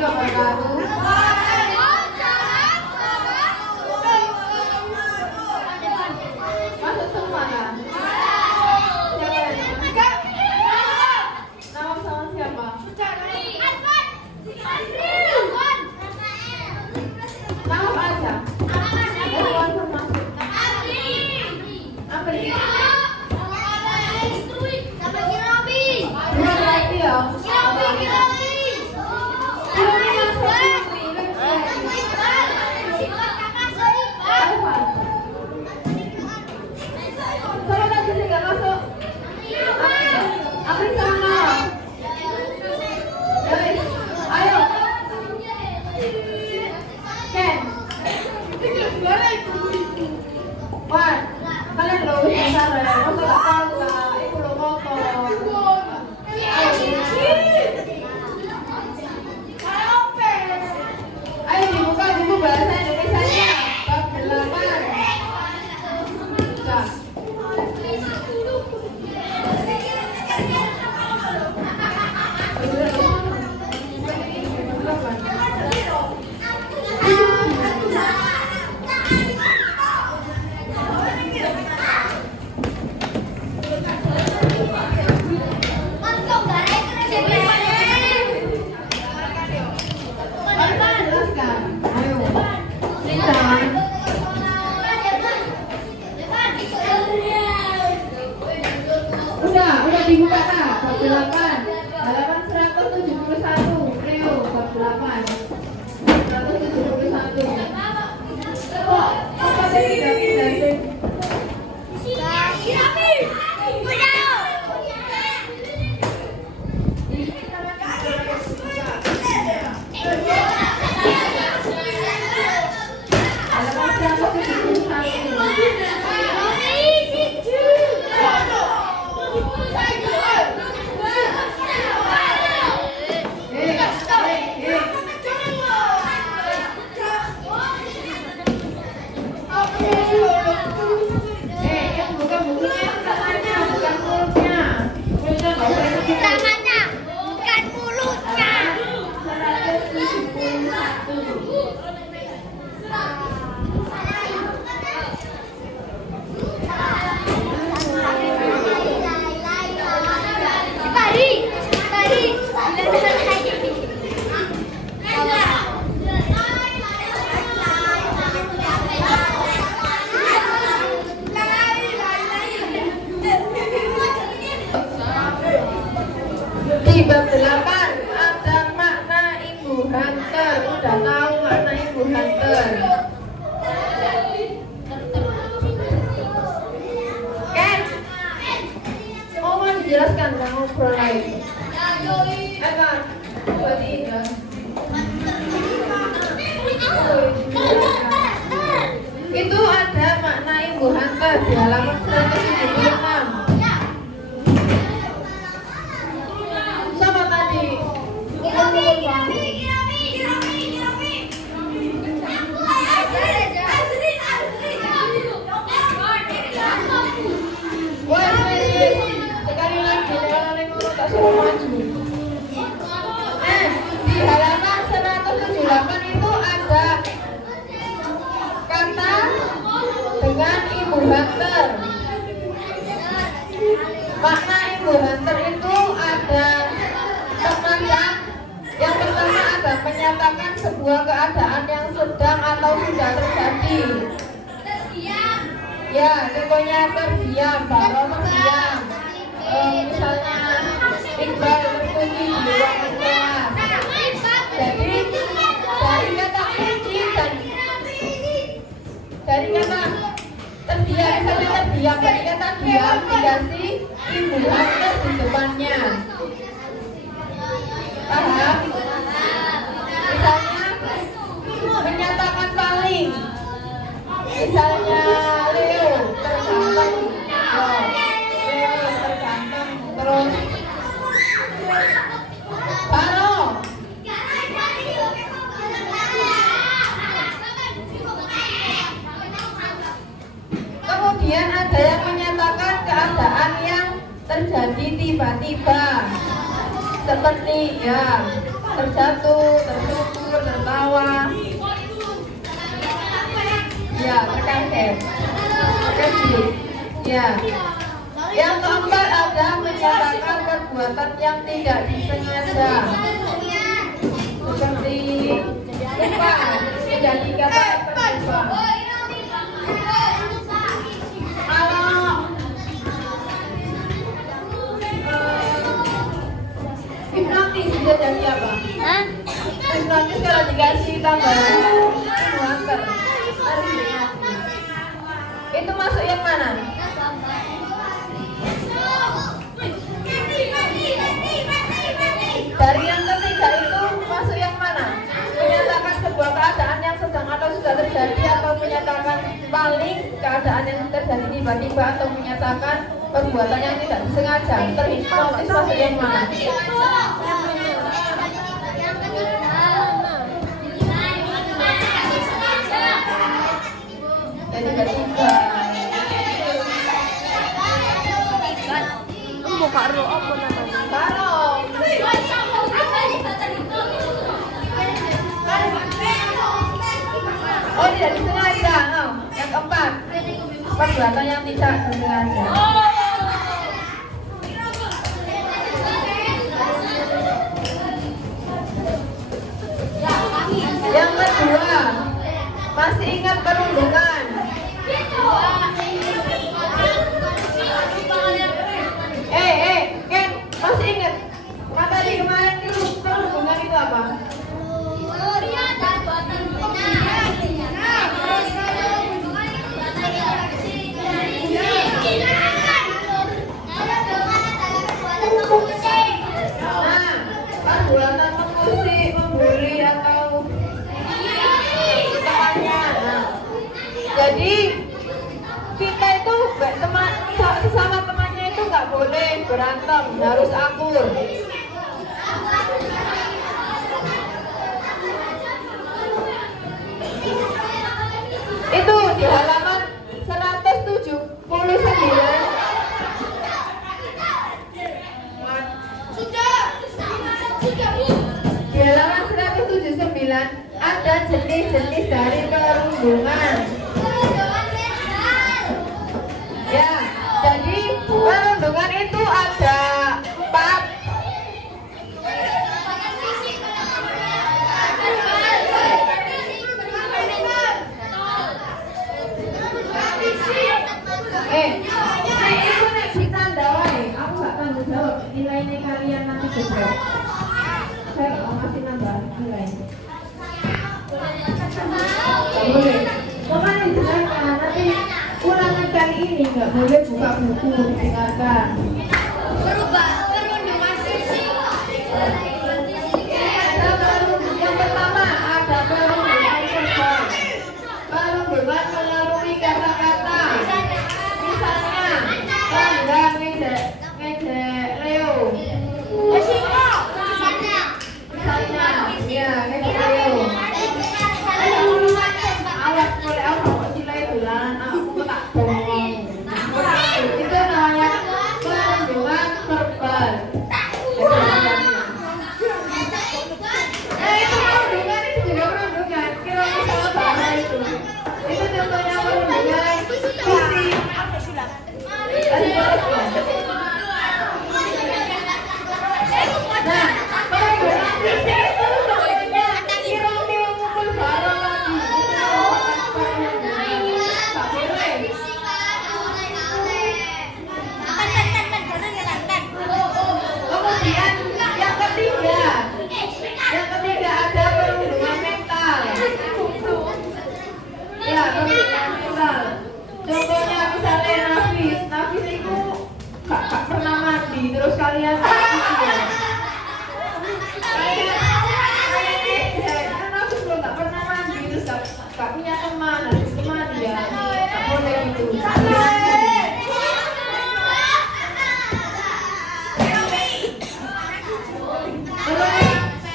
wabarakatuh. Masuk semua ya? Nama sama siapa? Nama apa aja? Apri. Kalian lo bisa lah, masa gak tahu lah, itu lo motor. Ayo dibuka buku bahasa Indonesia-nya, bab 8. Nah. Udah dibuka tak? Bab 8 halaman 171 Rio bab 8 171. Kok apa sih tidak sih? Halaman 171. Yang buka bukunya tangannya, bukan mulutnya. Mulutnya nggak usah ikut. Tangannya, bukan mulutnya. 171. Tadi. Di bab 8 ada makna ibu hunter. Udah tahu makna ibu hunter? Ken? Oh, mau dijelaskan nggak ngobrol lagi? Apa? Berarti ya. Itu ada makna ibu hunter di halaman 176. Sama tadi. Sekali lagi jangan ngomong tak suruh maju. Di halaman 178 itu ada kata dengan ibu hunter. Makna ibu hunter itu ada penandaan. Yang pertama ada menyatakan sebuah keadaan yang sedang atau sudah terjadi. Ya, contohnya terdiam, Baro terdiam. Misalnya Iqbal terkunci di ruang kelas. Jadi dari kata kunci dan dari kata terdiam, misalnya terdiam, dari kata diam dikasih ibu hunter di depannya. Paham? Misalnya menyatakan paling. Misalnya Leo terganteng. Oh, Leo terganteng. Terus Baro. Kemudian ada yang menyatakan keadaan yang terjadi tiba-tiba. seperti ya terjatuh, tersungkur, tertawa, ya terkaget, terkejut, ya. Yang keempat ada menyatakan perbuatan yang tidak disengaja, seperti lupa, menjadi kata terlupa. Hipnotis bisa jadi apa? Hipnotis kalau dikasih tambahan water, itu masuk yang mana? Dari yang ketiga itu masuk yang mana? Menyatakan sebuah keadaan yang sedang atau sudah terjadi, atau menyatakan paling keadaan yang terjadi tiba-tiba, atau menyatakan perbuatan yang tidak disengaja. Terhipnotis masuk yang mana? Jadi ketiga. Buka ro apa namanya? Barong. Oh, tidak disengaja. Oh, yang keempat, perbuatan yang tidak disengaja. Yang kedua, masih ingat perundungan? Ken, masih ingat? Materi kemarin itu perundungan itu apa? Perbuatan mengusik, membuli, atau temannya. Jadi kita itu sesama temannya itu nggak boleh berantem, harus akur. Itu di halaman 179. Di halaman 179 ada jenis-jenis dari perundungan. Ya, jadi perundungan itu ada 4. Itu nek ditanda wae, aku gak tanggung jawab nilainya kalian nanti jebrok. Saya gak mau ngasih nambah nilai. Boleh. Makanya dijelaskan nanti ulangan kali ini nggak boleh buka buku, dengarkan. Yang pertama ada perundungan verbal. Perundungan melalui kata-kata. Misalnya, Rangga ngejek Leo. Misalnya, ya ngejek Leo. Awas boleh aku silai dolanan aku tak bohong. Itu namanya perundungan verbal. Itu perundungan, itu juga perundungan. Kira misalnya bahasa itu. Itu contohnya perundungan fisik. Nah, perundungan fisik itu contohnya kira mukul barang lagi. Kemudian yang ketiga ada perundungan mental. Ya, perundungan mental. Contohnya misalnya Nafis itu gak pernah mandi, terus kalian Nafis lo gak pernah mandi, terus gak punya teman, harus mandi ya, gak boleh gitu.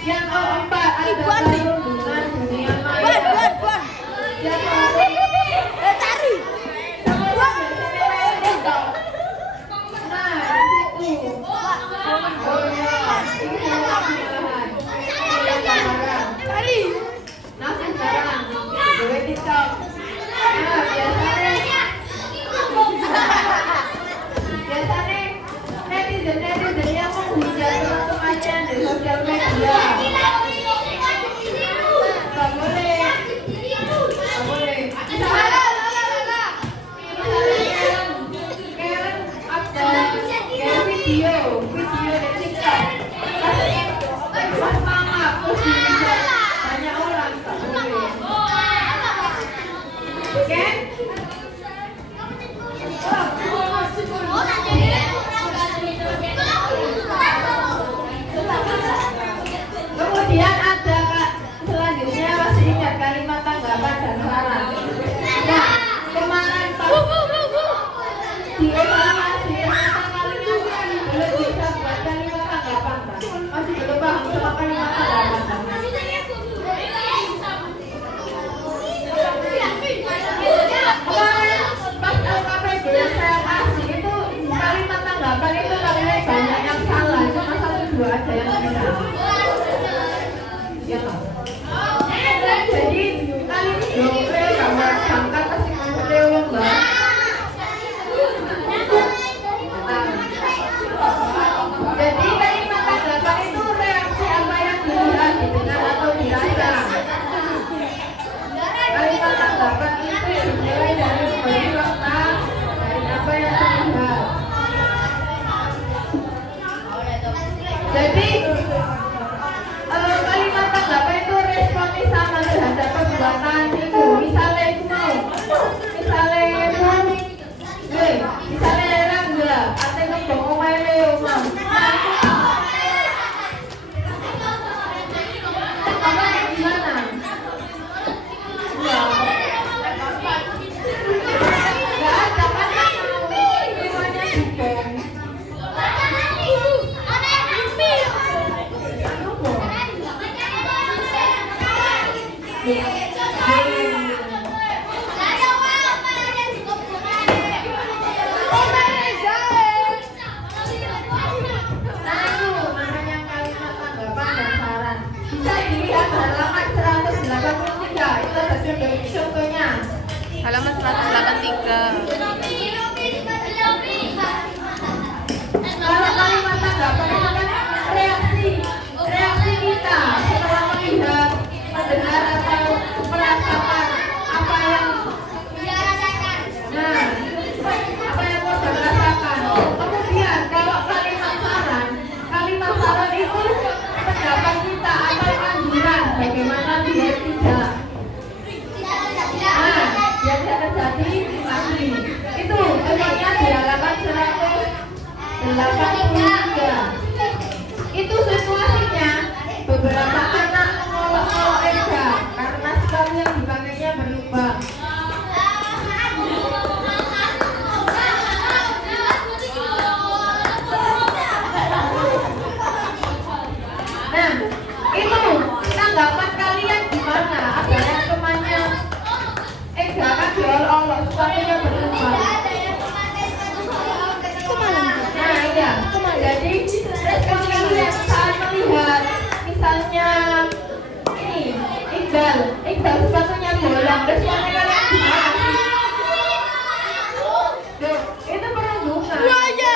Yang keempat ada perundungan dunia maya. Yang Cari. Nah, di situ. Oh ya, ini di sosial media. Nggak boleh. Nggak boleh. Misalnya Karen upload video di TikTok. Pas mama terus banyak orang tak boleh. Oke? Kemudian ada selanjutnya masih ingat kalimat tanggapan dan saran. Nah, kemarin di evaluasi ternyata kalian belum bisa buat kalimat tanggapan kan? Masih belum paham sama kalimat tanggapan kan? Kemarin pas LKPD saya kasih itu kalimat tanggapan itu kalian banyak yang salah, cuma 1-2 aja yang benar. Ya kan? Jadi kali ini gambar jangka kasih nomor lomba. Jadi kalimat tanggapan itu reaksi apa yang dilihat, didengar atau dirasa. Kalimat tanggapan itu dimulai dari beri fakta dari apa yang terlihat. Jadi kalimat tanggapan itu responnya sama terhadap perbuatan itu. Misalnya lerang gula, atau ngebong leo mam. Apa gimana? Ya. Nggak ada kan semuanya dibong. Namanya kalimat tanggapan dan saran. Bisa dilihat halaman 183. Itu ada contohnya. Halaman 183. Kalau kalimat tanggapan itu kan reaksi kita setelah melihat, mendengar atau merasakan apa yang mau dirasakan. Kemudian kalau kalimat saran itu pendapat kita atau anjuran bagaimana dia tidak. Yang terjadi lagi itu contohnya di halaman 183. Itu situasinya beberapa anak mengolok-olok Ega karena sepatu yang dipakainya berlubang. Nah, itu tanggapan kalian gimana? Ada yang temannya Ega kan diolok-olok sepatunya berlubang. Nah, iya. Jadi respon kalian saat melihat misalnya ini Iqbal sepatunya bolong, responnya kalian gimana sih? Duh, itu perundungan. Buaya.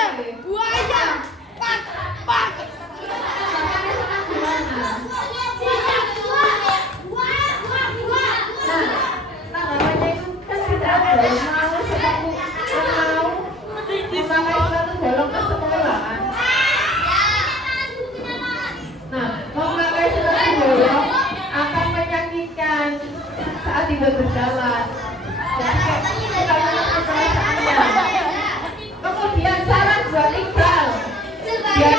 Pak. Tanggapannya sama gimana? Nah, tanggapannya itu kan tidak ada yang mau sepatu memakai sepatu bolong ke sekolah kan? Nah, memakai sepatu bolong akan menyakitkan saat tidak berjalan. Jadi bagaimana perasaannya? Kemudian saran buat Iqbal. Biar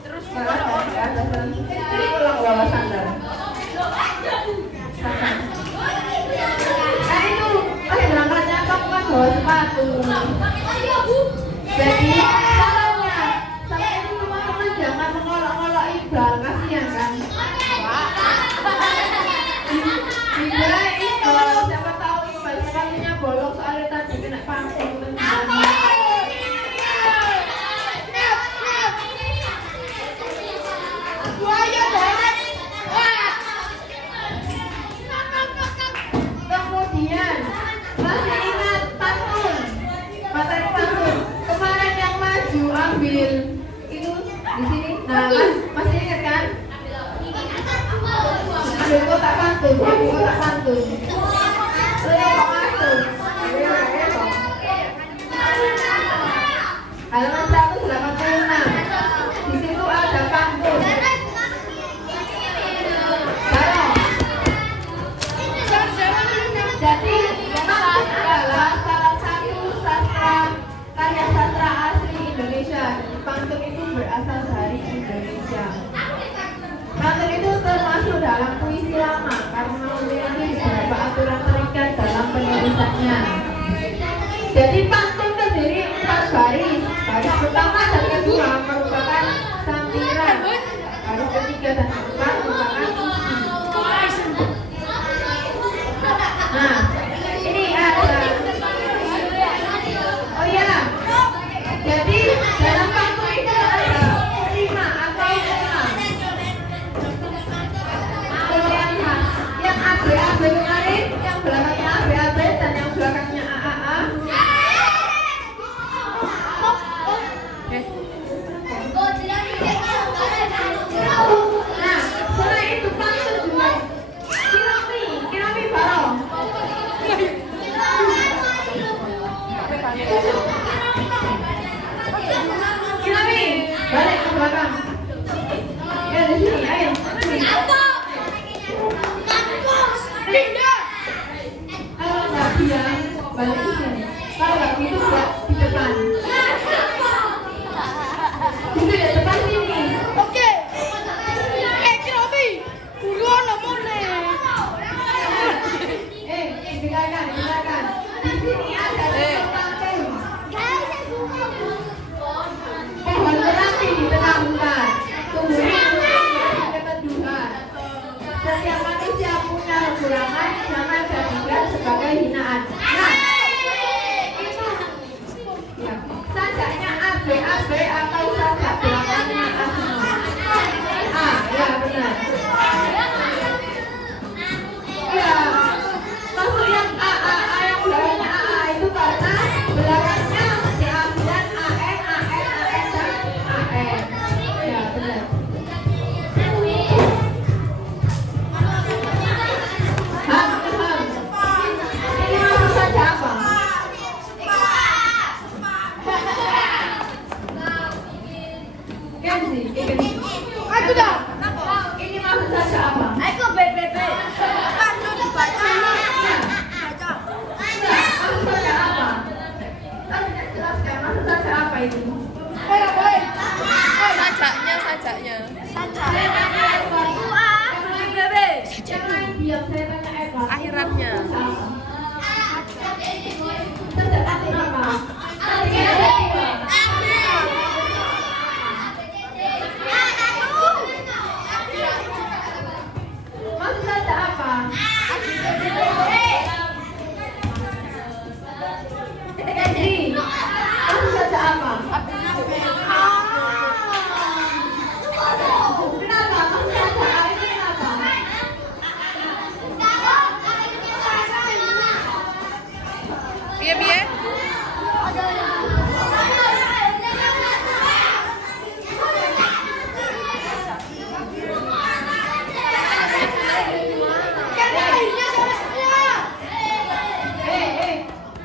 terus bawah dari atas terus pulang bawa sandal. Kan itu pas berangkatnya kamu kan bawa sepatu. Jadi sarannya sampai itu teman-teman jangan mengolok-olok Iqbal, kasihan kan? ambil itu di sini. Nah kan masih ingat kan? Ambil kotak pantun, ambil kotak pantun. Halaman 186. Di situ ada pantun. Jadi pantun adalah salah satu karya sastra asli Indonesia. Pantun itu berasal dari Indonesia. Pantun itu termasuk dalam puisi lama karena memiliki beberapa aturan terikat dalam penulisannya. Jadi pantun terdiri 4 baris. Baris pertama dan kedua merupakan sampiran. Baris ketiga dan keempat merupakan puisi. Nah, ini ada. Oh iya. Jadi dalam pantun itu ada 5 atau 6. Yang AB kemarin, yang belakangnya AB dan yang belakangnya AAA. Nah, selain itu pantun juga kirami barong. Kirami, balik ke belakang. Ya di sini, ayo. Kalau nggak bilang, balik ke sini. Kalau nggak gitu, buat di depan. Itu ya depan sini. Oke. Kirami. Buruan boleh. Dengarkan. Di sini ada pantun. Pohon terapi di tengah hutan. Kemudian keteduhan. Setiap manusia punya kekurangan, jangan jadikan sebagai hinaan. Nah, itu ya, sajaknya AB atau sajak belakangnya A semua. Ya benar. Ya, masuk yang A yang belakangnya AA itu karena belakangnya diambil AN dan AN. Ya benar. Ham. Ini maksud saja apa? Kenzi. Aku dah. Ini maksud saja apa? Aku BBB. Pantun dibaca. Maksud saja apa? Tadi jelaskan maksud saja apa itu? Sajaknya. Saya tanya Eva. BBB. Yang lain diam, saya tanya Eva. Akhiratnya. Sajak pantun apa? Maksud saja apa? Kenzi. Maksud saja apa? Kenapa? Maksud saja A itu kenapa? Piye?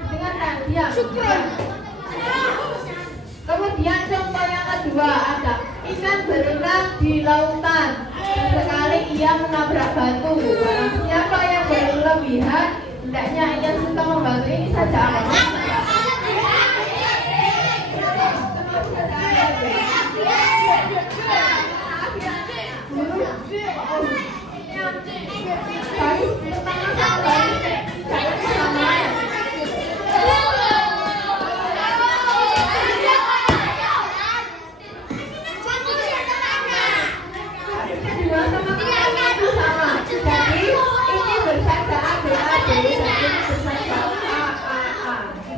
Dengarkan, diam. Syukron. Kemudian contoh yang kedua ada ikan berenang di lautan. Sekali ia menabrak batu. Barang siapa yang berlebihan, hendaknya ia suka membantu. Ini saja apa? Jadi ini bersaja A, B, A, B, dan ini bersaja A, A, A.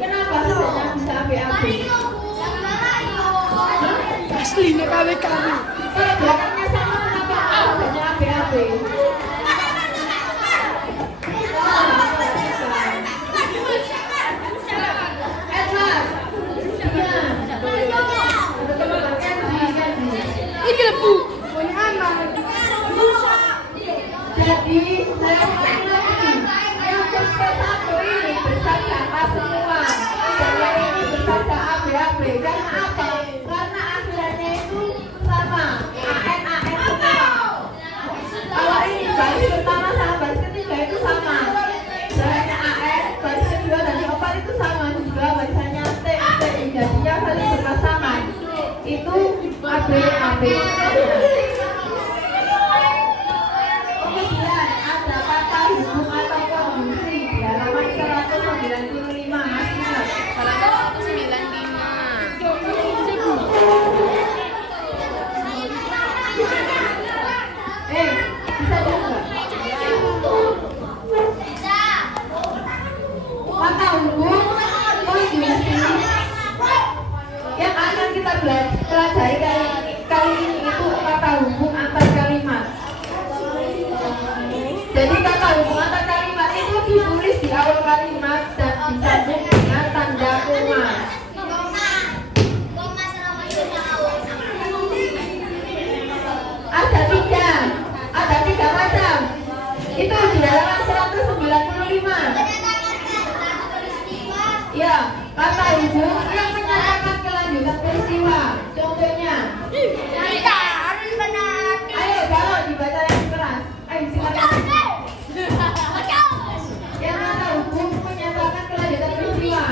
Kenapa hasilnya bisa AB-AB? Aslinya kami. Kalau belakangnya sama kenapa hasilnya AB-AB? Edward, Ini lebu. Ini aman. jadi saya ulangi lagi, yang survei 1 ini bersaja A semua, dan yang ini bersaja AB-AB. Karena apa? Karena akhirannya itu sama, AN semua. Kalau ini baris pertama sama baris ketiga itu sama, barisnya AN, baris kedua dan keempat itu sama juga, barisannya T, jadinya saling berpasangan. Itu AB-AB. Kemudian ada kata hubung atau konjungsi di halaman 195, masih ingat? Halaman 195. Bisa juga. Kata hubung konjungsi yang akan kita pelajari kali ini itu kata hubung antar kalimat. Jadi kata hubung antar kalimat itu ditulis di awal kalimat dan disambung dengan tanda koma. Ada tiga macam. Itu di halaman 195. Ya, kata hubung yang menyatakan kelanjutan peristiwa. Contohnya, ayo kalau dibaca yang keras. Ayo silakan. Yang kata hubung menyatakan kelanjutan peristiwa.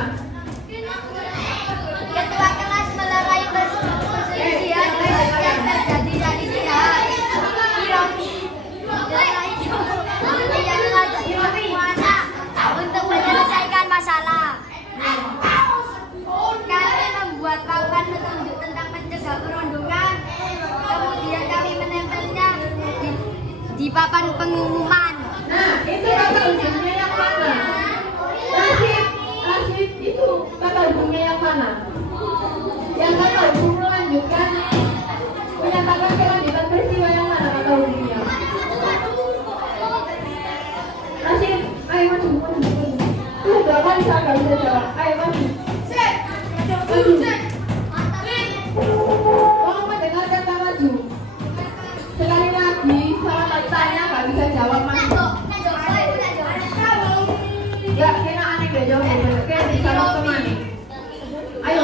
Ketua kelas melerai perselisihan yang terjadi dari pihak yang mengajak penguasa untuk menyelesaikan masalah. Kami membuat papan petunjuk tentang mencegah perundungan, kemudian kami menempelnya di papan pengumuman. Nah, itu kata hubungnya yang mana? Nasib itu kata hubungnya yang mana? Yang kata hubung melanjutkan menyatakan kelanjutan peristiwa yang mana kata hubungnya? Nasib, ayo maju. Tuh, berapa bisa nggak bisa jawab? Ayo maju. Maju. Tolong mendengarkan kata maju. Sekali lagi, salah tanya nggak bisa jawab maju. Ya, kena aneh gak jawab. Oke, disalon kemana? Ayo,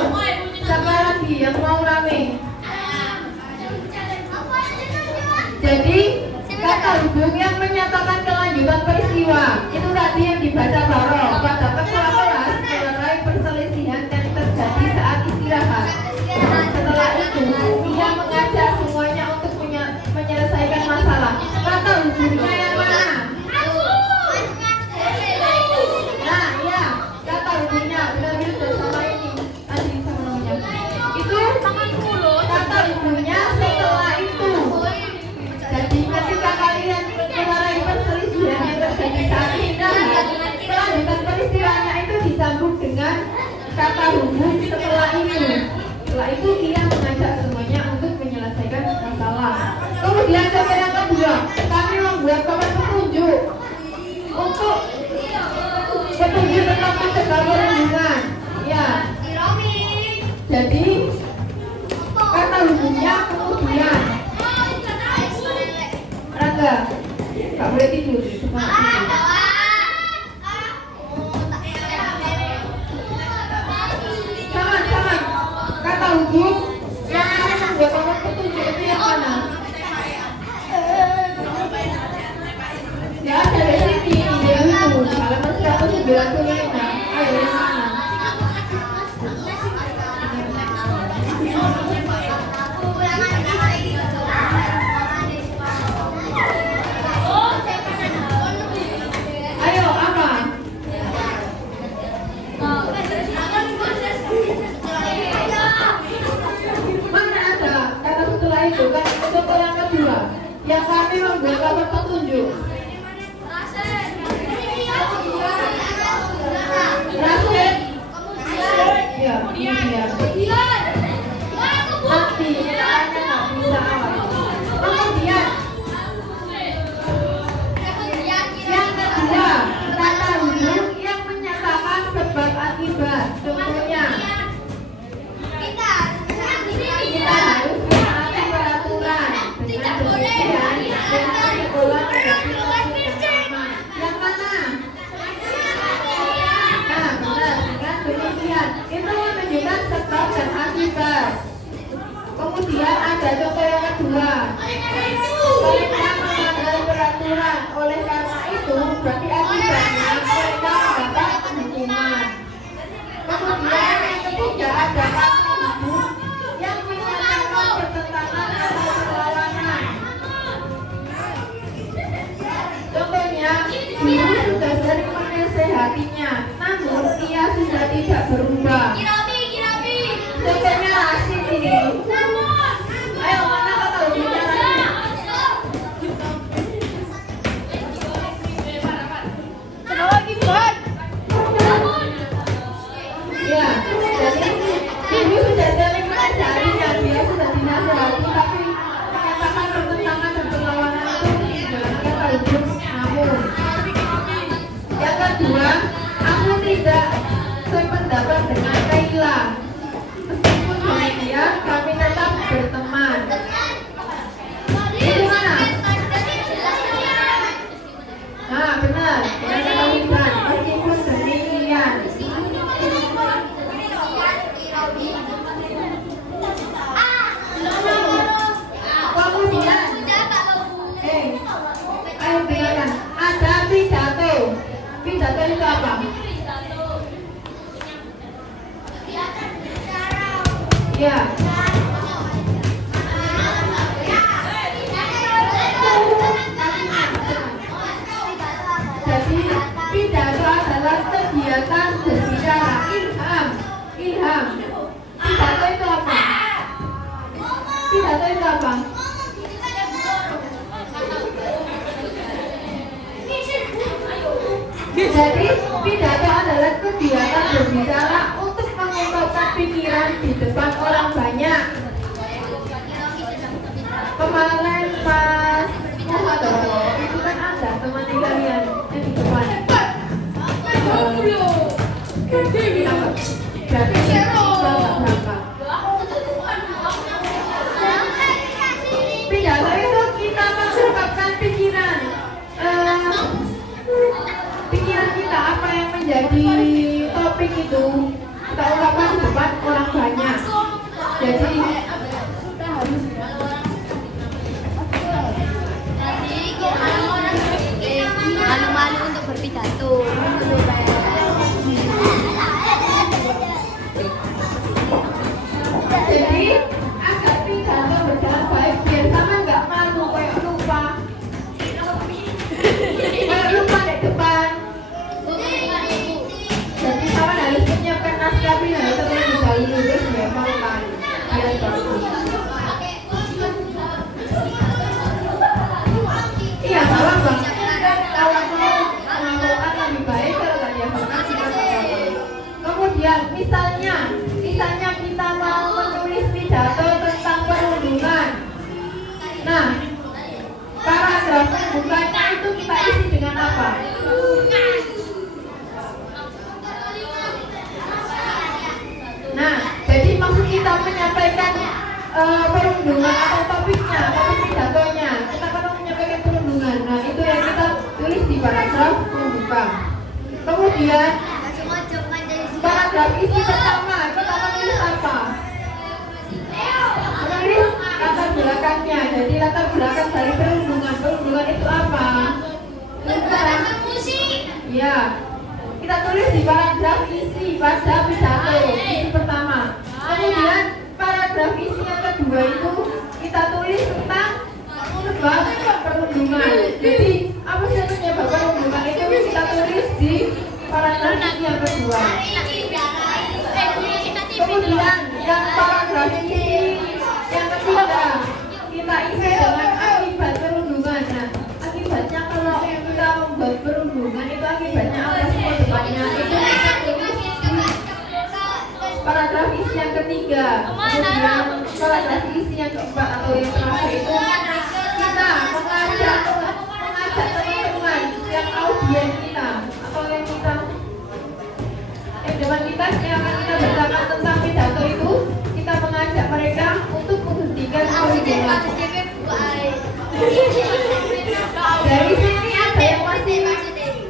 siapa lagi yang mau rame? Jadi, kata hubung yang menyatakan kelanjutan peristiwa itu tadi yang dibaca Baro pada ketua kelas melerai perselisihan yang terjadi saat istirahat. Setelah itu, ia mengajak semuanya untuk menyelesaikan masalah. Kata hubungnya yang mana? Nah, iya, kata hubungnya benar-benar bersama ini. Tadi sama namanya. Itu kata hubungnya setelah itu. Jadi ketika kalian melerai perselisihan yang terjadi saat istirahat, kelanjutan peristiwanya itu disambung dengan kata hubung setelah itu. Setelah itu ia mengajak semuanya untuk menyelesaikan masalah. Kemudian contoh yang kedua, kami membuat papan petunjuk untuk petunjuk tentang mencegah perundungan. Ya. Jadi kata hubungnya kemudian. Rangga, nggak boleh tidur. Sama. Kata hubung yang akan membuat papan petunjuk itu yang mana? Ya, dari sini dia itu di halaman 195. Ayo yang mana? Kemudian ada contoh yang kedua. Mereka melanggar peraturan. Oleh karena itu, berarti akibatnya mereka mendapat hukuman. Kemudian yang ketiga ada kata hidup yang menyatakan bertentangan atau berlawanan. Contohnya, guru sudah sering menasehatinya, namun ia sudah tidak berubah. Contohnya Rashid ini. Ayo, mana kata bicaranya? Kenapa gimana? Ya, jadi ibu sudah sering menasehatinya, dia sudah dinasehati, tapi menyatakan bertentangan dan berlawanan itu dalam kata hidup namun. Yang kedua, aku tidak sependapat dengan Kaila. Meskipun demikian, kami tetap berteman. Itu mana? Nah, benar. Yang ketahuan. Meskipun demikian. Kemudian, ayo dengarkan. Ada pidato. Pidato itu apa? Ya. Jadi pidato adalah kegiatan berbicara ilham. Pidato itu apa? Pidato itu apa? Jadi pidato adalah kegiatan berbicara untuk mengungkapkan pikiran di depan orang banyak. Kemarin pas muhadharah itu kan ada teman kalian yang di depan. Berarti berangkat. Pidato itu kita mengungkapkan pikiran. Pikiran kita apa yang menjadi topik itu kita ungkapkan di depan orang banyak. Jadi kita harus malu-malu untuk berpidato. jadi agar pidato berjalan baik biar sama nggak malu kayak lupa di depan. Jadi kawan harus menyiapkan naskah pidato terlebih dahulu terus dihafalkan biar bagus. Iya, salah bang. Kalau mau menghafalkan lebih baik kalau nggak dihafalkan dihafalkan. Kemudian misalnya kita mau menulis pidato tentang perundungan. Nah, paragraf pembukanya itu kita isi dengan apa? Nah, jadi maksud kita menyampaikan perundungan atau topiknya, topik pidatonya. Kita kan mau menyampaikan perundungan. Nah, itu yang kita tulis di paragraf pembuka. Kemudian paragraf isi pertama, kita menulis apa? Menulis latar belakangnya. Jadi latar belakang dari perundungan. Perundungan itu apa? Ya, kita tulis di paragraf isi pada pidato isi pertama. Kemudian paragraf isi yang kedua itu kita tulis tentang sebab perundungan. Jadi apa sih penyebab perundungan itu kita tulis di paragraf isi yang kedua. Kemudian yang paragraf isi yang ketiga kita isi dengan akibat perundungan. Nah, akibatnya kalau kita membuat perundungan itu akibatnya apa semua depannya itu kita tulis di paragraf isi yang ketiga. Kemudian paragraf isi yang keempat atau yang terakhir itu kita mengajak teman-teman yang audien kita atau yang depan kita yang akan kita bacakan tentang pidato itu, kita mengajak mereka untuk menghentikan perundungan. Dari sini ada yang masih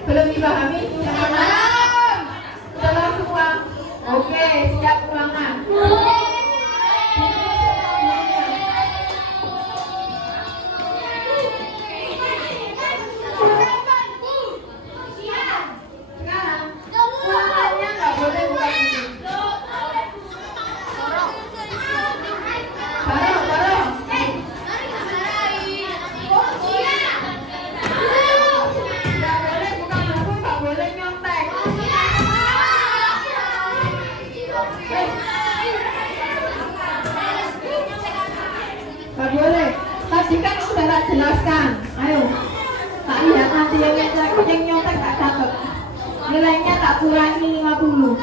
belum dipahami? Yang mana? Sudah semua? Oke, siap ulangan. Nilainya tak kurangi 50.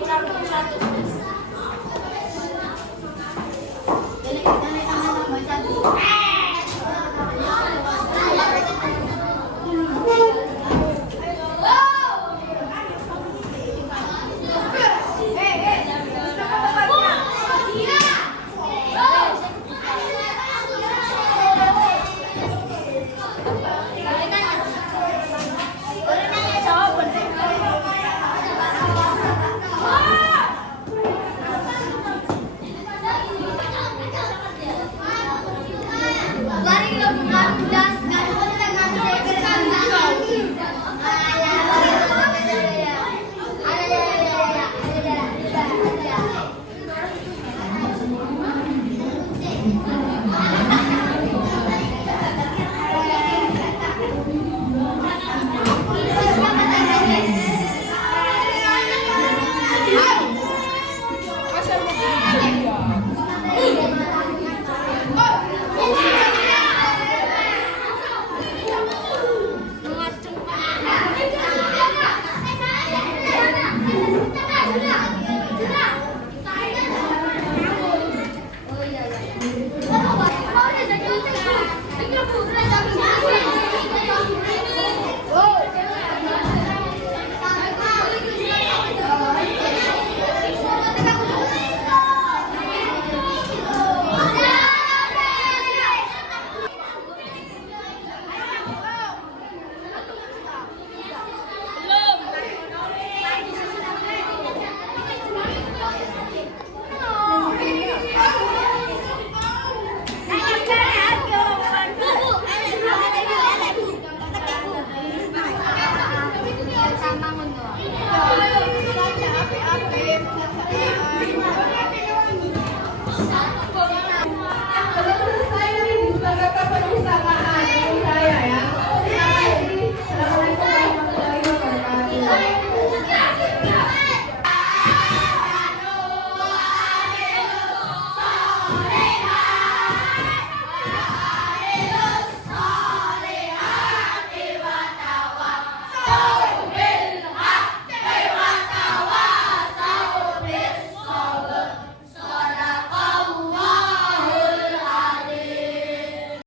Nilai 100.